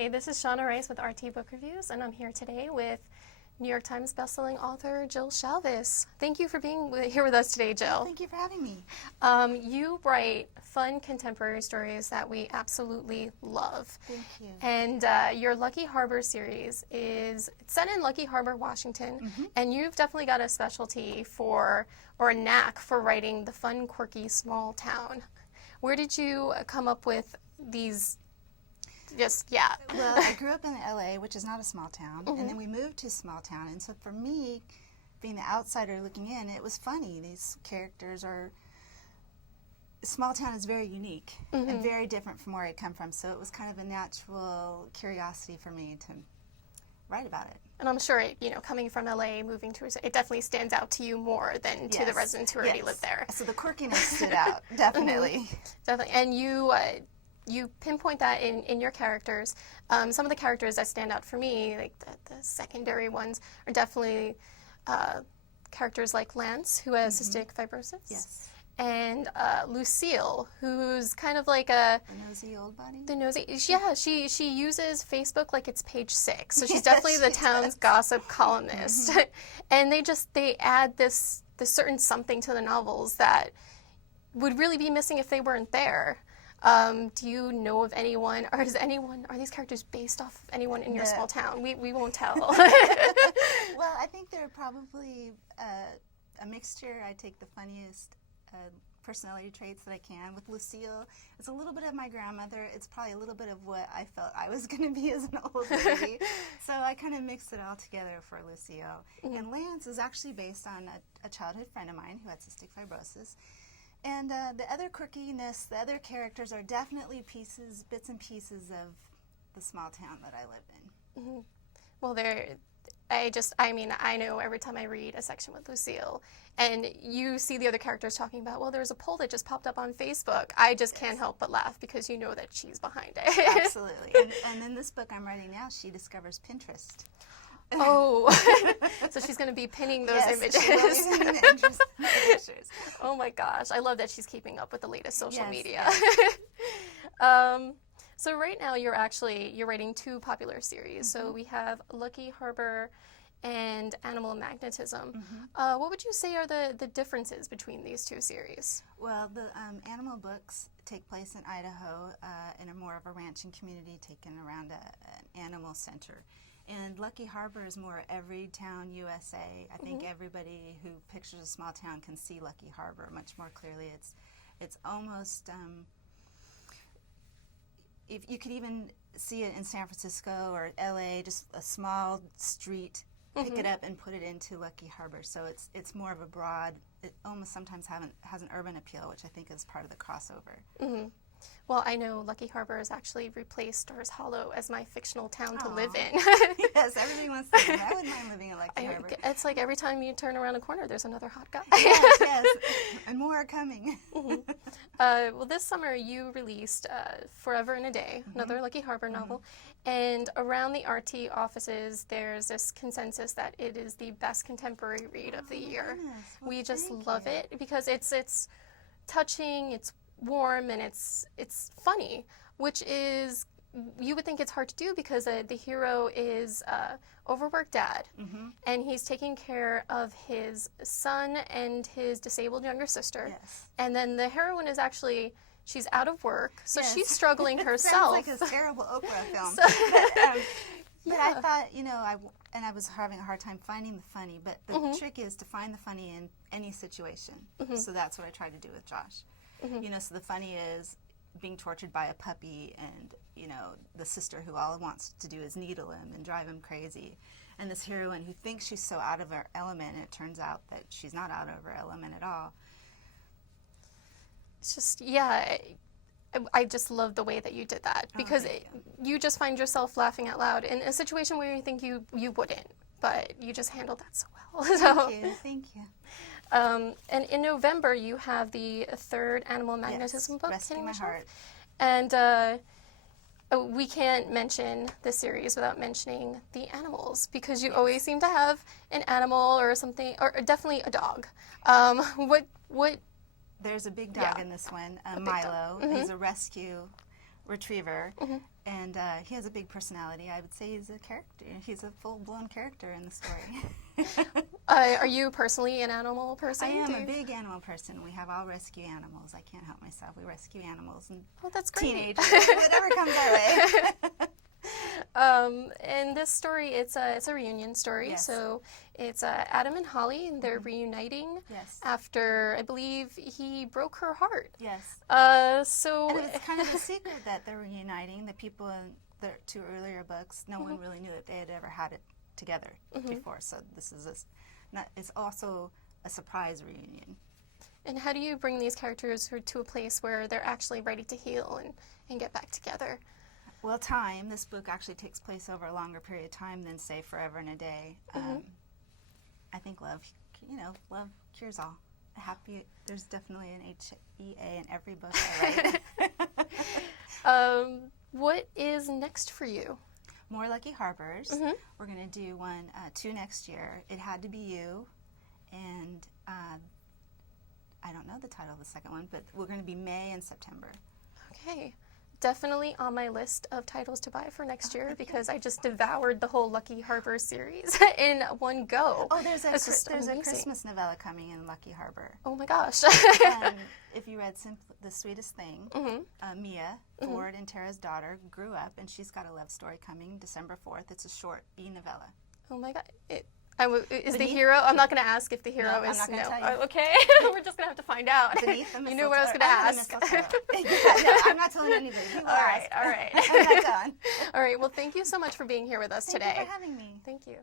Hi, this is Shawna Rice with RT Book Reviews, and I'm here today with New York Times bestselling author Jill Shalvis. Thank you for being here with us today, Jill. Thank you for having me. You write fun contemporary stories that we absolutely love. Thank you. And your Lucky Harbor series is set in Lucky Harbor, Washington, and you've definitely got a specialty or a knack for writing the fun, quirky, small town. Where did you come up with these? Well, I grew up in LA, which is not a small town, and then we moved to a small town. And so for me, being the outsider looking in, it was funny. These characters are, small town is very unique and very different from where I come from. So it was kind of a natural curiosity for me to write about it. And I'm sure, coming from LA, moving to it definitely stands out to you more than to the residents who already live there. So the quirkiness stood out, definitely. Definitely. And you pinpoint that in your characters. Some of the characters that stand out for me, like the secondary ones, are definitely characters like Lance, who has cystic fibrosis. Yes. And Lucille, who's kind of like a... The nosy old body? The nosy... Yeah, she uses Facebook like it's page 6. So she's definitely the town's gossip columnist. And they add this certain something to the novels that would really be missing if they weren't there. Do you know of anyone, or are these characters based off of anyone in your small town? We won't tell. Well, I think they're probably a mixture. I take the funniest personality traits that I can. With Lucille, it's a little bit of my grandmother. It's probably a little bit of what I felt I was going to be as an old lady. So I kind of mixed it all together for Lucille. And Lance is actually based on a childhood friend of mine who had cystic fibrosis. And the other quirkiness, the other characters are definitely bits and pieces of the small town that I live in. Well, I know every time I read a section with Lucille, and you see the other characters talking about, well, there's a poll that just popped up on Facebook. I just can't help but laugh because you know that she's behind it. Absolutely. And in this book I'm writing now, she discovers Pinterest. Oh, so she's going to be pinning those images. She will be pinning the interesting pictures. Oh my gosh, I love that she's keeping up with the latest social media. Yes. So right now you're writing 2 popular series. So we have Lucky Harbor and Animal Magnetism. What would you say are the differences between these 2 series? Well, the animal books take place in Idaho in a more of a ranching community taken around an animal center. And Lucky Harbor is more every town USA. I think everybody who pictures a small town can see Lucky Harbor much more clearly. It's almost, if you could even see it in San Francisco or LA, just a small street, pick it up and put it into Lucky Harbor. So it's more of a broad, it almost sometimes has an urban appeal, which I think is part of the crossover. Well, I know Lucky Harbor has actually replaced Stars Hollow as my fictional town to live in. Yes, everybody wants to live. I wouldn't mind living in Lucky Harbor. It's like every time you turn around a corner, there's another hot guy. Yes, and more are coming. Well, this summer you released Forever in a Day, another Lucky Harbor novel. And around the RT offices, there's this consensus that it is the best contemporary read of the year. Well, we just love it because it's touching, it's warm, and it's funny, which is, you would think it's hard to do because the hero is overworked dad, and he's taking care of his son and his disabled younger sister. And then the heroine is actually, she's out of work, so she's struggling herself. Sounds like a terrible Oprah film. But I thought, I was having a hard time finding the funny, but the trick is to find the funny in any situation. So that's what I tried to do with Josh. So the funny is being tortured by a puppy and, the sister who all wants to do is needle him and drive him crazy. And this heroine who thinks she's so out of her element, and it turns out that she's not out of her element at all. It's just, I just love the way that you did that because you just find yourself laughing out loud in a situation where you think you wouldn't, but you just handled that so well. Thank you. And in November, you have the 3rd Animal Magnetism book, Resting My Heart. And we can't mention the series without mentioning the animals because you always seem to have an animal or something, or definitely a dog. What? There's a big dog in this one, Milo. He's a rescue retriever, And he has a big personality. I would say he's a character. He's a full-blown character in the story. Are you personally an animal person? I am a big animal person. We have all rescue animals. I can't help myself. We rescue animals and that's great. teenagers, whatever comes our way. In this story, it's a reunion story. Yes. So it's Adam and Holly, and they're reuniting Yes. after, I believe, he broke her heart. Yes. So And it was kind of a secret that they're reuniting. The people in the two earlier books, no one really knew that they had ever had it together before. So this is it's also a surprise reunion. And how do you bring these characters to a place where they're actually ready to heal and get back together? Well, time. This book actually takes place over a longer period of time than, say, Forever and a Day. I think love cures all. There's definitely an HEA in every book I write. What is next for you? More Lucky Harbors. We're going to do two next year. It Had to Be You, and I don't know the title of the second one, but we're going to be May and September. Okay. Definitely on my list of titles to buy for next year because I just devoured the whole Lucky Harbor series in one go. Oh, there's a amazing. Christmas novella coming in Lucky Harbor. Oh my gosh. If you read The Sweetest Thing, Mia, Ford and Tara's daughter, grew up, and she's got a love story coming December 4th. It's a short e-novella. Oh my god. Is the hero? I'm not going to ask if the hero is. I'm not going to tell you. Okay. We're just going to have to find out. Beneath the mistletoe. You knew what I was going to ask. No, I'm not telling anybody. All right. I'm not done. All right. Well, thank you so much for being here with us today. Thank you for having me. Thank you.